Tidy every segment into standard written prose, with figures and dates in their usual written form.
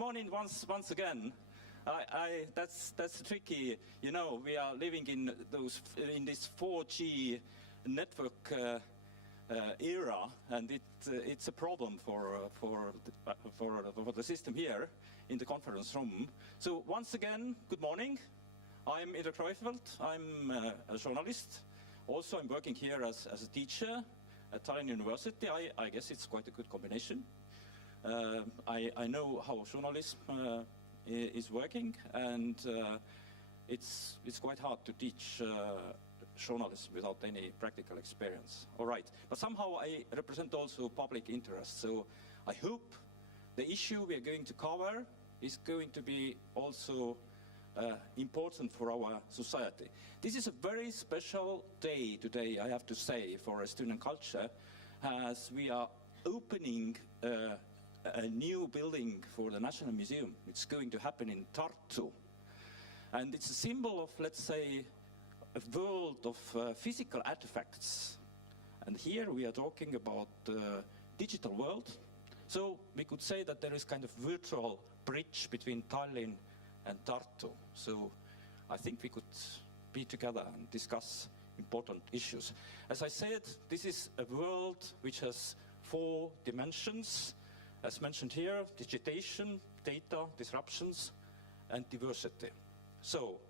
morning once again. That's tricky. You know, we are living in this 4G network era, and it's a problem for the system here in the conference room. So once again, good morning. I'm Indrek. I'm a journalist. Also, I'm working here as a teacher at Tallinn University. I guess it's quite a good combination. I know how journalism is working, and it's quite hard to teach journalism without any practical experience. All right, but somehow I represent also public interest, so I hope the issue we are going to cover is going to be also important for our society. This is a very special day today, I have to say, for Estonian culture, as we are opening a new building for the National Museum. It's going to happen in Tartu. And it's a symbol of, let's say, a world of physical artifacts. And here we are talking about the digital world. So we could say that there is kind of virtual bridge between Tallinn and Tartu. So I think we could be together and discuss important issues. As I said, this is a world which has 4 dimensions. As mentioned here, digitation, data, disruptions, and diversity. So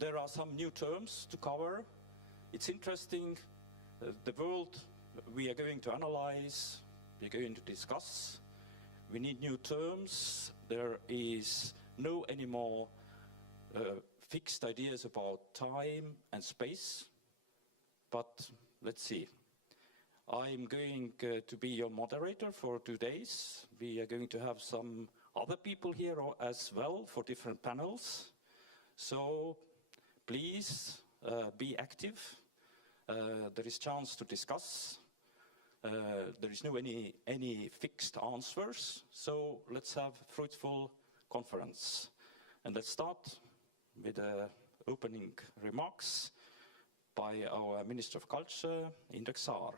there are some new terms to cover. It's interesting, the world we are going to analyze, we're going to discuss. We need new terms. There is no anymore fixed ideas about time and space, but let's see. I'm going to be your moderator for 2 days. We are going to have some other people here as well for different panels. So please be active. There is chance to discuss. There is no any fixed answers. So let's have fruitful conference. And let's start with opening remarks by our Minister of Culture, Indrek Saar.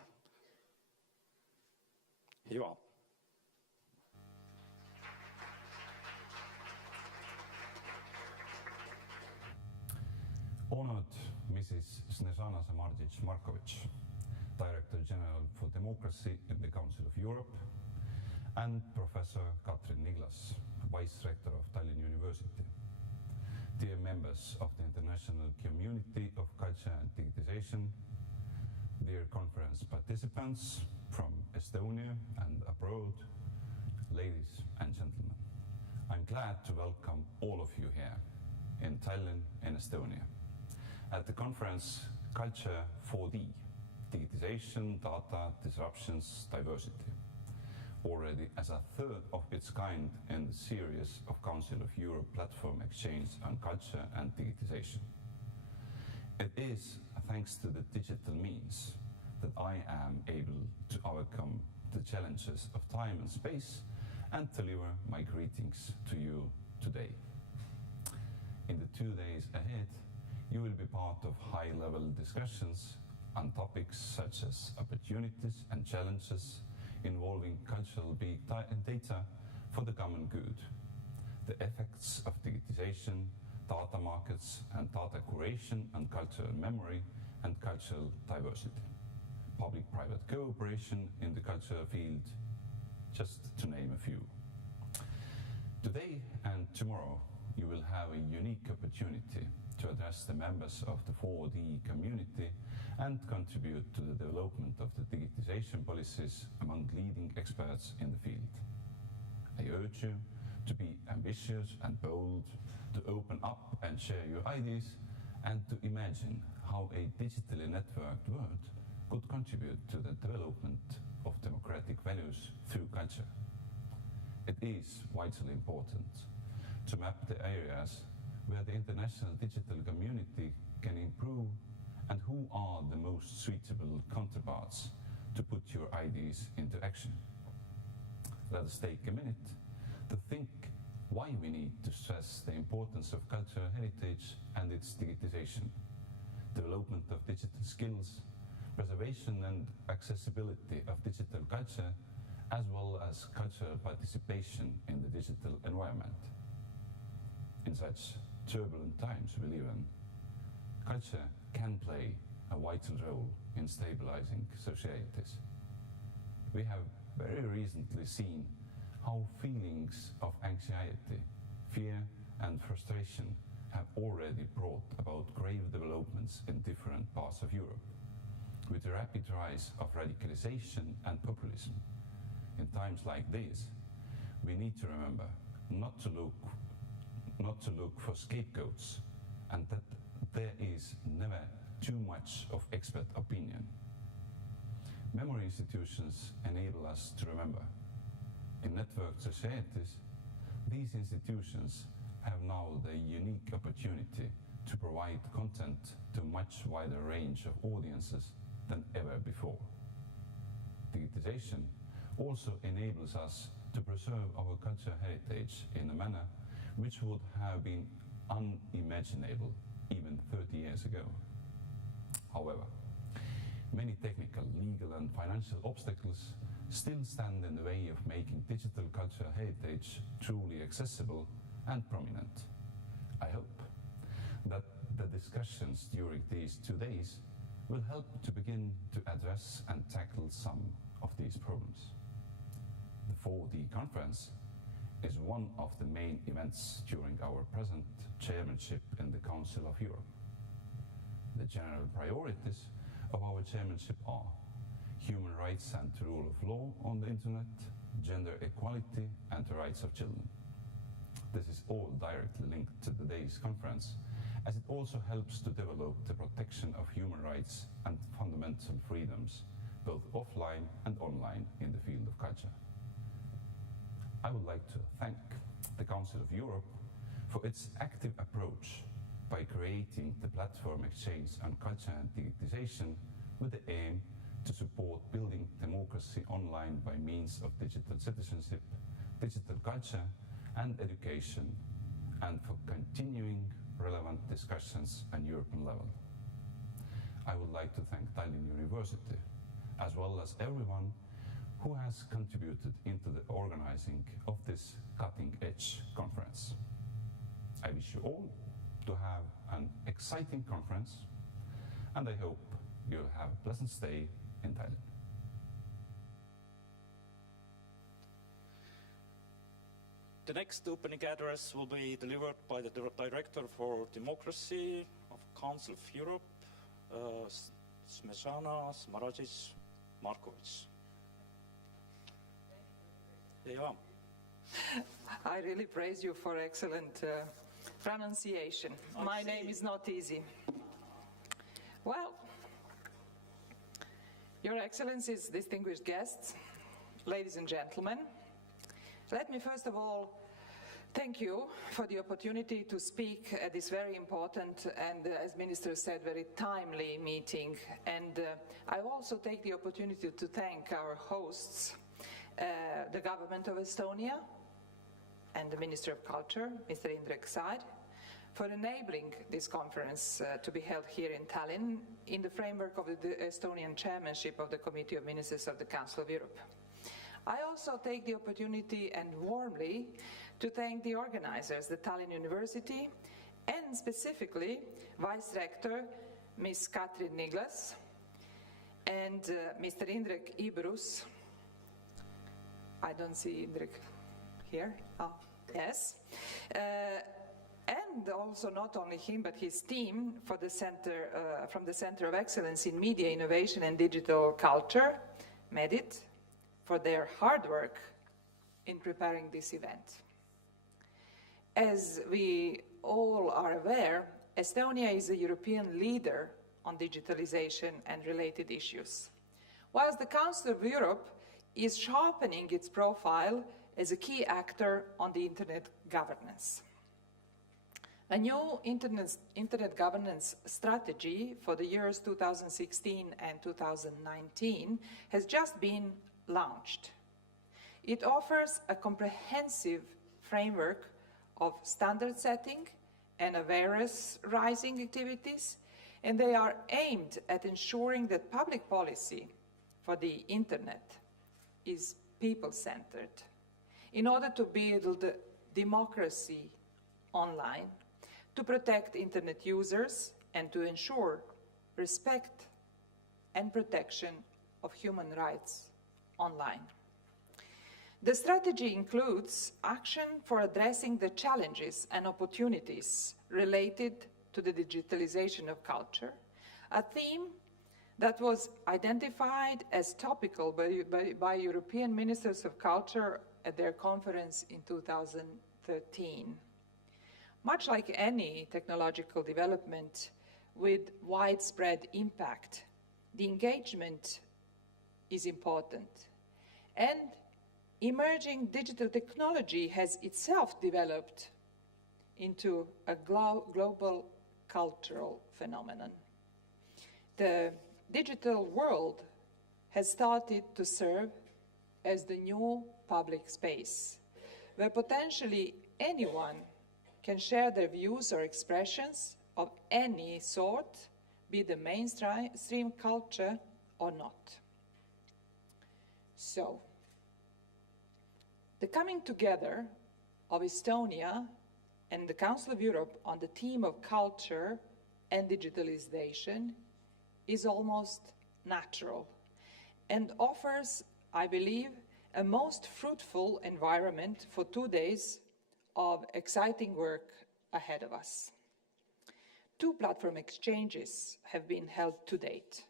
Here you are. Honored Mrs. Snežana Samardžić-Marković, Director General for Democracy in the Council of Europe, and Professor Katrin Niglas, Vice-Rector of Tallinn University. Dear members of the International Community of Culture and Digitization, dear conference participants from Estonia and abroad, ladies and gentlemen, I'm glad to welcome all of you here in Tallinn, in Estonia, at the conference Culture 4D, Digitization, Data, Disruptions, Diversity, already as a 3rd of its kind in the series of Council of Europe platform exchange on culture and digitization. It is thanks to the digital means that I am able to overcome the challenges of time and space and deliver my greetings to you today. In the 2 days ahead, you will be part of high-level discussions on topics such as opportunities and challenges involving cultural big data for the common good, the effects of digitization, data markets and data curation on cultural memory and cultural diversity, public-private cooperation in the cultural field, just to name a few. Today and tomorrow, you will have a unique opportunity to address the members of the 4D community and contribute to the development of the digitization policies among leading experts in the field. I urge you to be ambitious and bold, to open up and share your ideas, and to imagine how a digitally networked world could contribute to the development of democratic values through culture. It is vitally important to map the areas where the international digital community can improve and who are the most suitable counterparts to put your ideas into action. Let us take a minute to think why we need to stress the importance of cultural heritage and its digitization, development of digital skills, preservation and accessibility of digital culture, as well as cultural participation in the digital environment. In such turbulent times we live in, culture can play a vital role in stabilizing societies. We have very recently seen how feelings of anxiety, fear and frustration have already brought about grave developments in different parts of Europe. With the rapid rise of radicalization and populism, in times like these, we need to remember not to look for scapegoats, and that there is never too much of expert opinion. Memory institutions enable us to remember. In networked societies, these institutions have now the unique opportunity to provide content to a much wider range of audiences than ever before. Digitization also enables us to preserve our cultural heritage in a manner which would have been unimaginable even 30 years ago. However, many technical, legal and financial obstacles still stand in the way of making digital cultural heritage truly accessible and prominent. I hope that the discussions during these 2 days will help to begin to address and tackle some of these problems. The 4D conference is one of the main events during our present chairmanship in the Council of Europe. The general priorities of our chairmanship are human rights and the rule of law on the internet, gender equality and the rights of children. This is all directly linked to today's conference, as it also helps to develop the protection of human rights and fundamental freedoms, both offline and online in the field of culture. I would like to thank the Council of Europe for its active approach by creating the platform Exchange on Culture and Digitization with the aim to support building democracy online by means of digital citizenship, digital culture and education, and for continuing relevant discussions on European level. I would like to thank Tallinn University, as well as everyone who has contributed into the organizing of this cutting-edge conference. I wish you all to have an exciting conference, and I hope you'll have a pleasant stay in Tallinn. The next opening address will be delivered by the Director for Democracy of Council of Europe, Snežana Samardžić-Marković. Yeah. I really praise you for excellent pronunciation. My name is not easy. Well, Your Excellencies, distinguished guests, ladies and gentlemen, let me first of all thank you for the opportunity to speak at this very important and, as Minister said, very timely meeting. And I also take the opportunity to thank our hosts, the government of Estonia and the Minister of Culture, Mr. Indrek, for enabling this conference to be held here in Tallinn in the framework of the Estonian chairmanship of the Committee of Ministers of the Council of Europe. I also take the opportunity and warmly to thank the organizers, the Tallinn University, and specifically Vice-Rector Ms. Katrin Niglas and Mr. Indrek. I don't see Indrek here. Oh, yes. And also not only him, but his team for the center, from the Center of Excellence in Media Innovation and Digital Culture, MEDIT, for their hard work in preparing this event. As we all are aware, Estonia is a European leader on digitalization and related issues, whilst the Council of Europe is sharpening its profile as a key actor on the internet governance. A new internet governance strategy for the years 2016 and 2019 has just been launched. It offers a comprehensive framework of standard setting and awareness raising activities, and they are aimed at ensuring that public policy for the internet is people-centered. In order to build democracy online, to protect internet users, and to ensure respect and protection of human rights online. The strategy includes action for addressing the challenges and opportunities related to the digitalization of culture, a theme that was identified as topical by European Ministers of Culture at their conference in 2013. Much like any technological development with widespread impact, the engagement is important. And emerging digital technology has itself developed into a global cultural phenomenon. The digital world has started to serve as the new public space, where potentially anyone can share their views or expressions of any sort, be the mainstream culture or not. So, the coming together of Estonia and the Council of Europe on the theme of culture and digitalization is almost natural and offers, I believe, a most fruitful environment for 2 days of exciting work ahead of us. 2 platform exchanges have been held to date.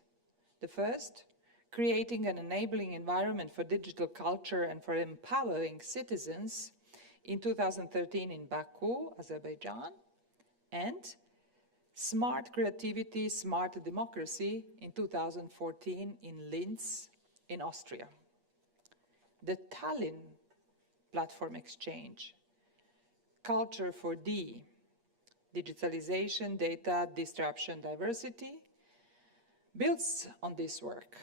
The first, creating an enabling environment for digital culture and for empowering citizens in 2013 in Baku, Azerbaijan, and Smart Creativity, Smart Democracy in 2014 in Linz, in Austria. The Tallinn platform exchange, Culture for D, Digitalization, Data, Disruption, Diversity, builds on this work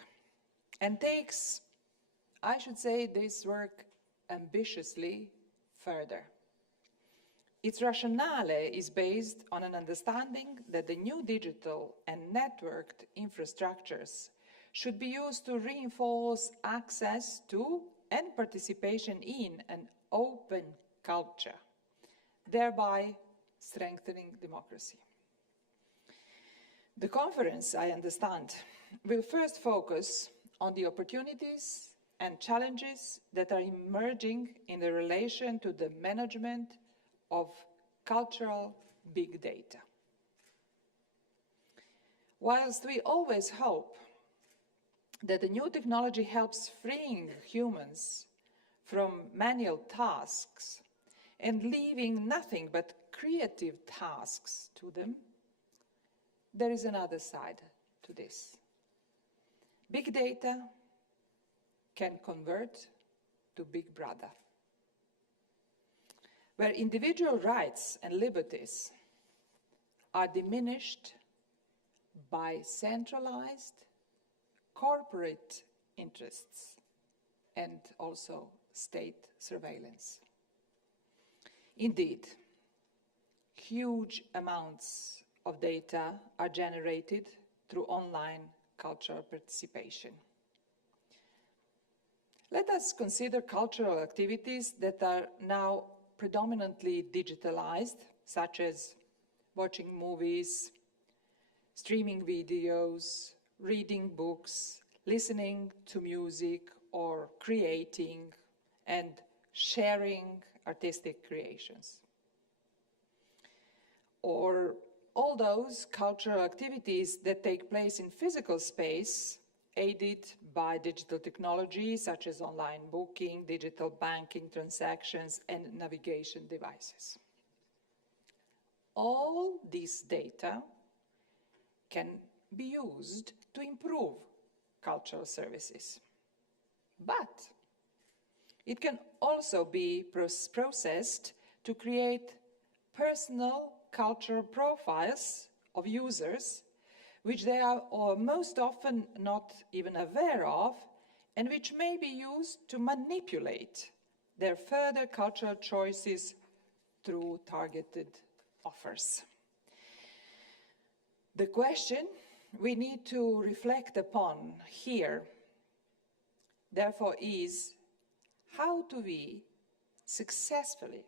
and takes, I should say, this work ambitiously further. Its rationale is based on an understanding that the new digital and networked infrastructures should be used to reinforce access to and participation in an open culture, thereby strengthening democracy. The conference, I understand, will first focus on the opportunities and challenges that are emerging in the relation to the management of cultural big data. Whilst we always hope that the new technology helps freeing humans from manual tasks and leaving nothing but creative tasks to them, there is another side to this. Big data can convert to Big Brother, where individual rights and liberties are diminished by centralized corporate interests and also state surveillance. Indeed, huge amounts of data are generated through online cultural participation. Let us consider cultural activities that are now predominantly digitalized, such as watching movies, streaming videos, reading books, listening to music, or creating and sharing artistic creations. Or all those cultural activities that take place in physical space, aided by digital technology such as online booking, digital banking transactions, and navigation devices. All this data can be used to improve cultural services. But it can also be processed to create personal cultural profiles of users, which they are most often not even aware of, and which may be used to manipulate their further cultural choices through targeted offers. The question we need to reflect upon here, therefore, is how do we successfully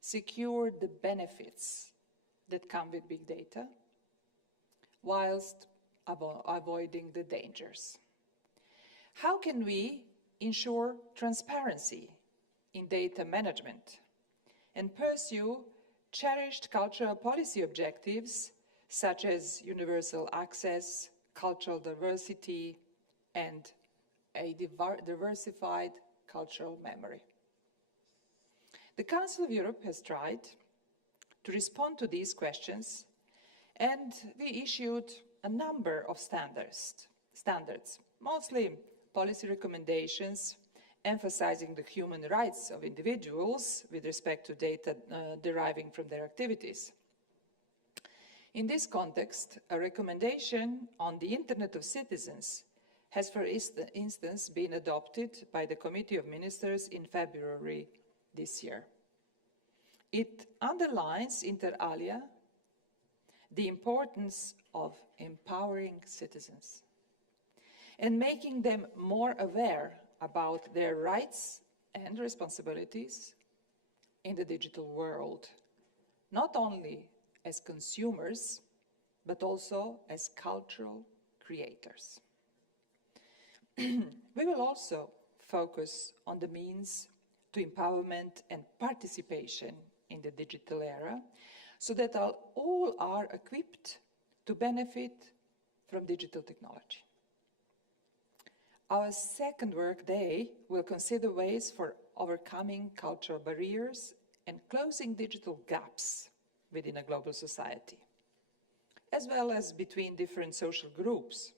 secure the benefits that come with big data whilst avoiding the dangers? How can we ensure transparency in data management and pursue cherished cultural policy objectives such as universal access, cultural diversity, and a diversified cultural memory? The Council of Europe has tried to respond to these questions, and we issued a number of standards, mostly policy recommendations emphasizing the human rights of individuals with respect to data deriving from their activities. In this context, a recommendation on the Internet of Citizens has, for instance, been adopted by the Committee of Ministers in February this year. It underlines, inter alia, the importance of empowering citizens and making them more aware about their rights and responsibilities in the digital world, not only as consumers, but also as cultural creators. We will also focus on the means to empowerment and participation in the digital era, so that all are equipped to benefit from digital technology. Our second work day will consider ways for overcoming cultural barriers and closing digital gaps within a global society, as well as between different social groups,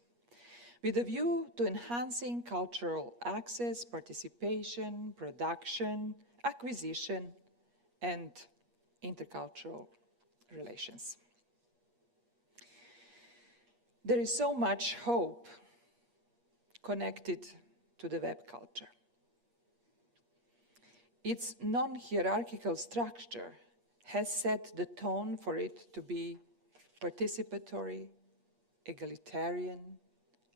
with a view to enhancing cultural access, participation, production, acquisition, and intercultural relations. There is so much hope connected to the web culture. Its non-hierarchical structure has set the tone for it to be participatory, egalitarian,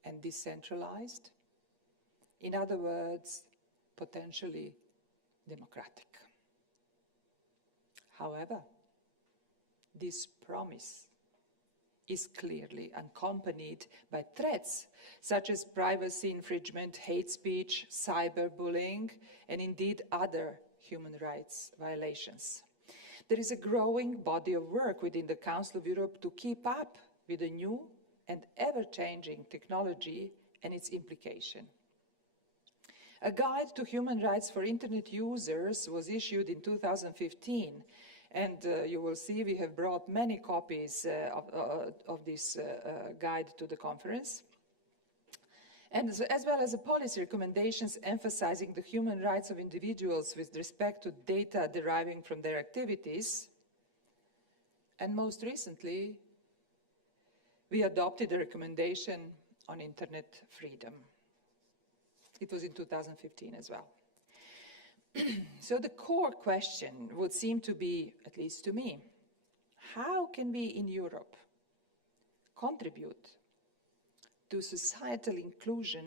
and decentralized. In other words, potentially democratic. However, this promise is clearly accompanied by threats such as privacy infringement, hate speech, cyberbullying, and indeed other human rights violations. There is a growing body of work within the Council of Europe to keep up with the new and ever-changing technology and its implication. A guide to human rights for Internet users was issued in 2015, and you will see we have brought many copies of this guide to the conference, and as well as the policy recommendations emphasizing the human rights of individuals with respect to data deriving from their activities. And most recently, we adopted a recommendation on Internet freedom. It was in 2015 as well. So the core question would seem to be, at least to me, how can we in Europe contribute to societal inclusion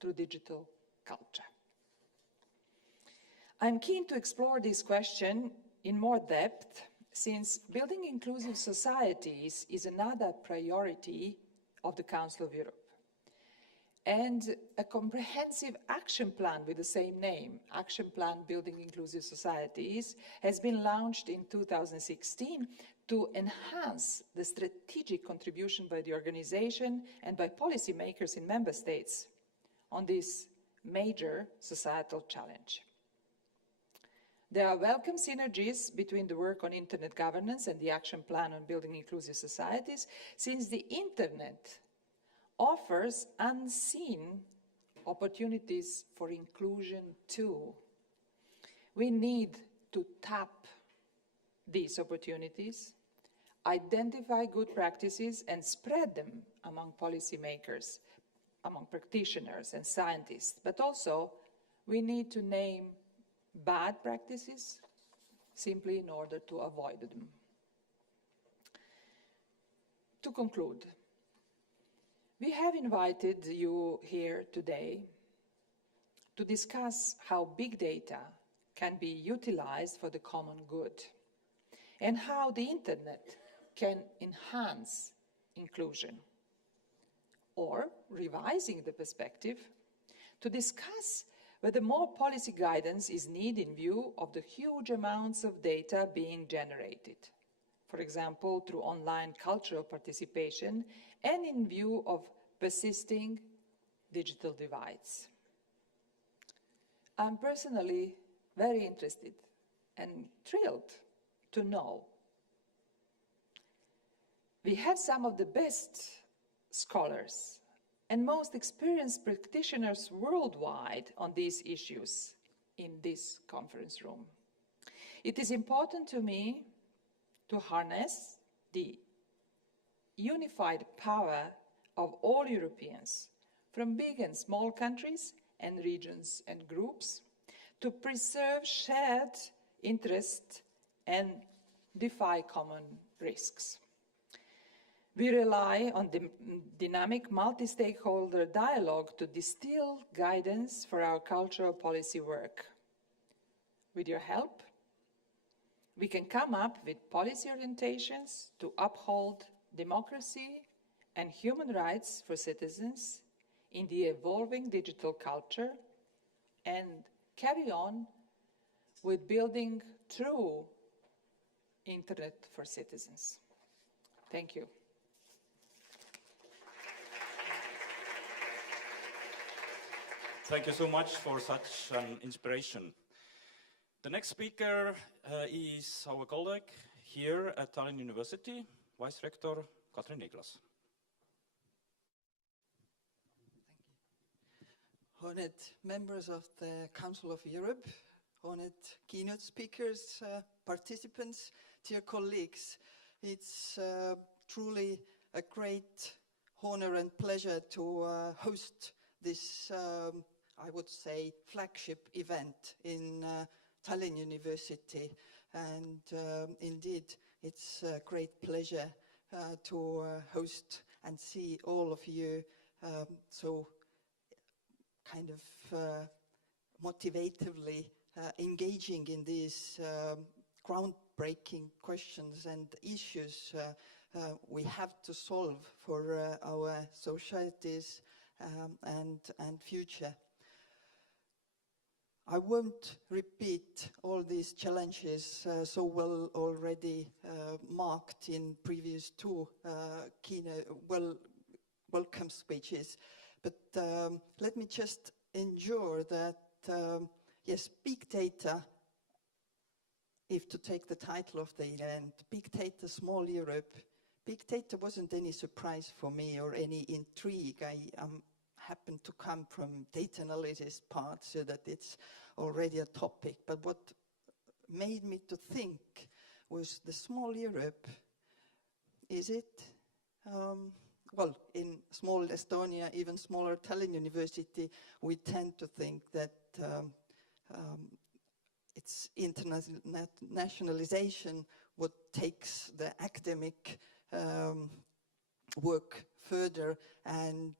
through digital culture? I'm keen to explore this question in more depth, since building inclusive societies is another priority of the Council of Europe. And a comprehensive action plan with the same name, Action Plan Building Inclusive Societies, has been launched in 2016 to enhance the strategic contribution by the organization and by policymakers in member states on this major societal challenge. There are welcome synergies between the work on Internet governance and the Action Plan on Building Inclusive Societies, since the Internet offers unseen opportunities for inclusion too. We need to tap these opportunities, identify good practices, and spread them among policymakers, among practitioners and scientists. But also, we need to name bad practices simply in order to avoid them. To conclude, we have invited you here today to discuss how big data can be utilized for the common good and how the internet can enhance inclusion. Or, revising the perspective, to discuss whether more policy guidance is needed in view of the huge amounts of data being generated, for example, through online cultural participation and in view of persisting digital divides. I'm personally very interested and thrilled to know we have some of the best scholars and most experienced practitioners worldwide on these issues in this conference room. It is important to me to harness the unified power of all Europeans, from big and small countries and regions and groups, to preserve shared interest and defy common risks. We rely on the dynamic multi-stakeholder dialogue to distill guidance for our cultural policy work. With your help, we can come up with policy orientations to uphold democracy and human rights for citizens in the evolving digital culture and carry on with building true internet for citizens. Thank you. Thank you so much for such an inspiration. The next speaker is our colleague here at Tallinn University, Vice-Rector Katrin Niglas. Honored members of the Council of Europe, honored keynote speakers, participants, dear colleagues, it's truly a great honor and pleasure to host this, I would say, flagship event in Tallinn University. And indeed, it's a great pleasure to host and see all of you so kind of motivatively engaging in these groundbreaking questions and issues we have to solve for our societies and future. I won't repeat all these challenges so well already marked in previous two keynote welcome speeches, but let me just ensure that, yes, big data, if to take the title of the event, Big Data, Small Europe, big data wasn't any surprise for me or any intrigue. I happen to come from data analysis part, so that it's already a topic. But what made me to think was the small Europe, is it? Well, in small Estonia, even smaller Tallinn University, we tend to think that it's internationalization what takes the academic work further, and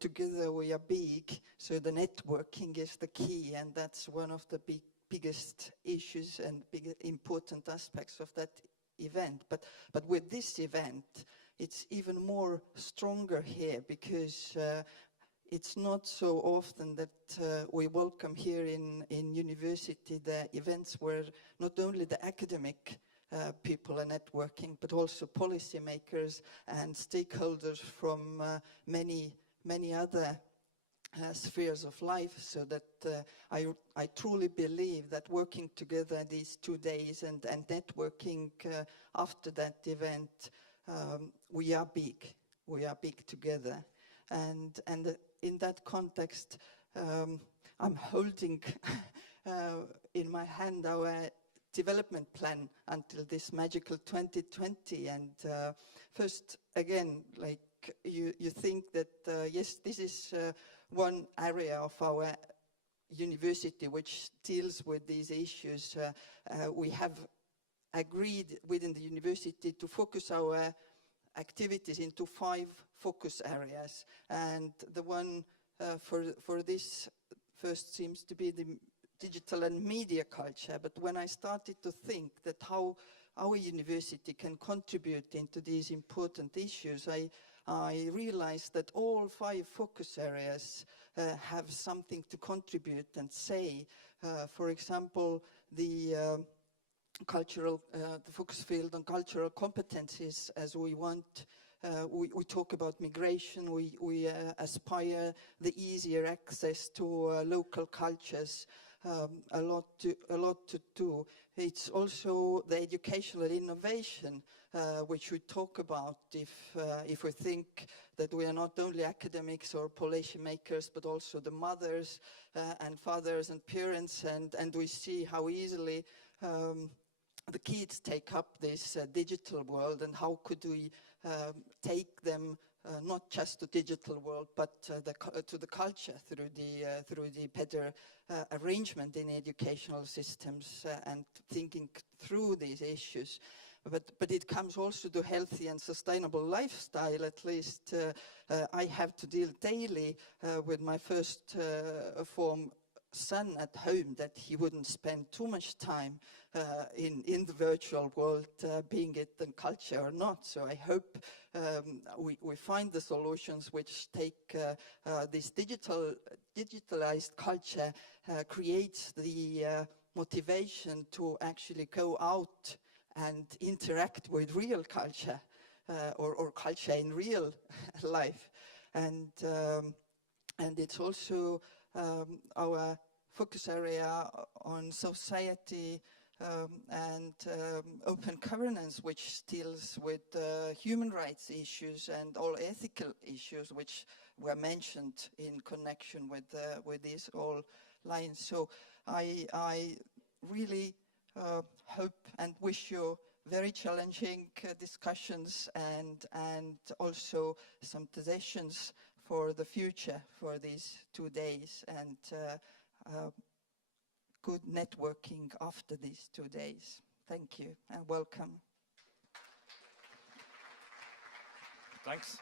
together we are big, so the networking is the key, and that's one of the biggest issues and big important aspects of that event. But with this event, it's even more stronger here, because it's not so often that we welcome here in university the events where not only the academic people are networking, but also policymakers and stakeholders from many other spheres of life, so that I truly believe that working together these 2 days and networking after that event, we are big together. And in that context, I'm holding in my hand our development plan until this magical 2020. And first, again, like you think that, yes, this is one area of our university which deals with these issues. We have agreed within the university to focus our activities into 5 focus areas. And the one for this first seems to be the digital and media culture, but when I started to think that how our university can contribute into these important issues, I realized that all 5 focus areas have something to contribute and say. For example, the focus field on cultural competencies, as we want. We talk about migration, we aspire the easier access to local cultures, a lot to do. It's also the educational innovation, which we talk about if we think that we are not only academics or policy makers, but also the mothers and fathers and parents, and we see how easily the kids take up this digital world, and how could we take them not just to digital world, but to the culture through the better arrangement in educational systems and thinking through these issues. But it comes also to healthy and sustainable lifestyle. At least I have to deal daily with my first form son at home, that he wouldn't spend too much time in the virtual world, being it in culture or not. So I hope we find the solutions which take this digitalized culture, creates the motivation to actually go out and interact with real culture, or culture in real life. And it's also our focus area on society and open governance, which deals with human rights issues and all ethical issues which were mentioned in connection with these all lines. So I really hope and wish you very challenging discussions and also some suggestions for the future for these 2 days, and good networking after these 2 days. Thank you and welcome. Thanks.